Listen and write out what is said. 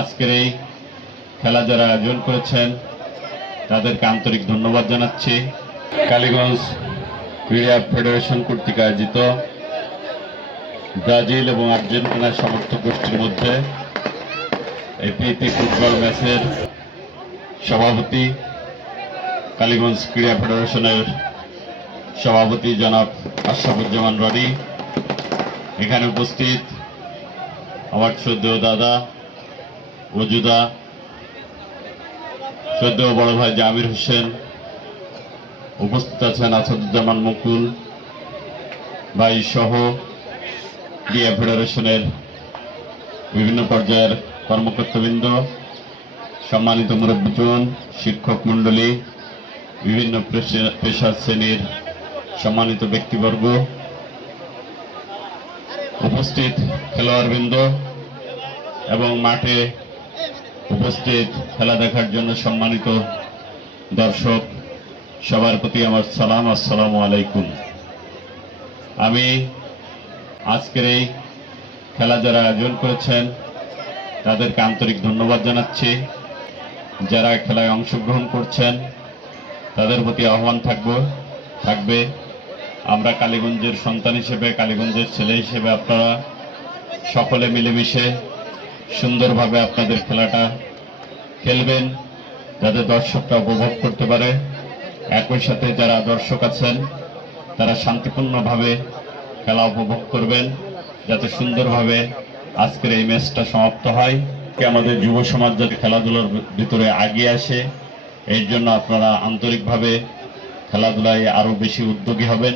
আজকের এই খেলা যারা আয়োজন করেছেন তাদেরকে আন্তরিক ধন্যবাদ জানাচ্ছি। কালীগঞ্জ ক্রীড়া ফেডারেশন কর্তৃক আয়োজিত ব্রাজিল এবং আর্জেন্টিনার সমর্থক গোষ্ঠীর মধ্যে এই প্রীতি ফুটবল ম্যাচের সভাপতি, কালীগঞ্জ ক্রীড়া ফেডারেশনের সভাপতি জনাব আশরাফুজ্জামান রনি, এখানে উপস্থিত আমার শ্রদ্ধেয় দাদা ওজুদা, শ্রদ্ধেয় বড় ভাই জামির হোসেন, উপস্থিত আছেন আসাদুজ্জামান মুকুল ভাই সহ ক্রীড়া ফেডারেশনের বিভিন্ন পর্যায়ের কর্মকর্তাবৃন্দ, সম্মানিত মুরব্বীগণ, শিক্ষক মণ্ডলী, বিভিন্ন পেশার শ্রেণীর সম্মানিত ব্যক্তিবর্গ, উপস্থিত খেলোয়াড়বৃন্দ এবং মাঠে উপস্থিত খেলা দেখার জন্য সম্মানিত দর্শক, সবার প্রতি আমার সালাম, আসসালামু আলাইকুম। আমি আজকের এই খেলা যারা আয়োজন করেছেন তাদেরকে আন্তরিক ধন্যবাদ জানাচ্ছি। যারা খেলায় অংশগ্রহণ করছেন তাদের প্রতি আহ্বান থাকবে আমরা কালীগঞ্জের সন্তান হিসেবে, কালীগঞ্জের ছেলে হিসেবে আপনারা সকলে মিলেমিশে সুন্দরভাবে আপনাদের খেলাটা খেলবেন, যাতে দর্শকরা উপভোগ করতে পারে। একই সাথে যারা দর্শক আছেন তারা শান্তিপূর্ণভাবে খেলা উপভোগ করবেন, যাতে সুন্দরভাবে আজকের এই ম্যাচটা সমাপ্ত হয়। আমাদের যুব সমাজ যাতে খেলাধুলার ভিতরে এগিয়ে আসে, এর জন্য আপনারা আন্তরিকভাবে খেলাধুলায় আরো বেশি উদ্যোগী হবেন।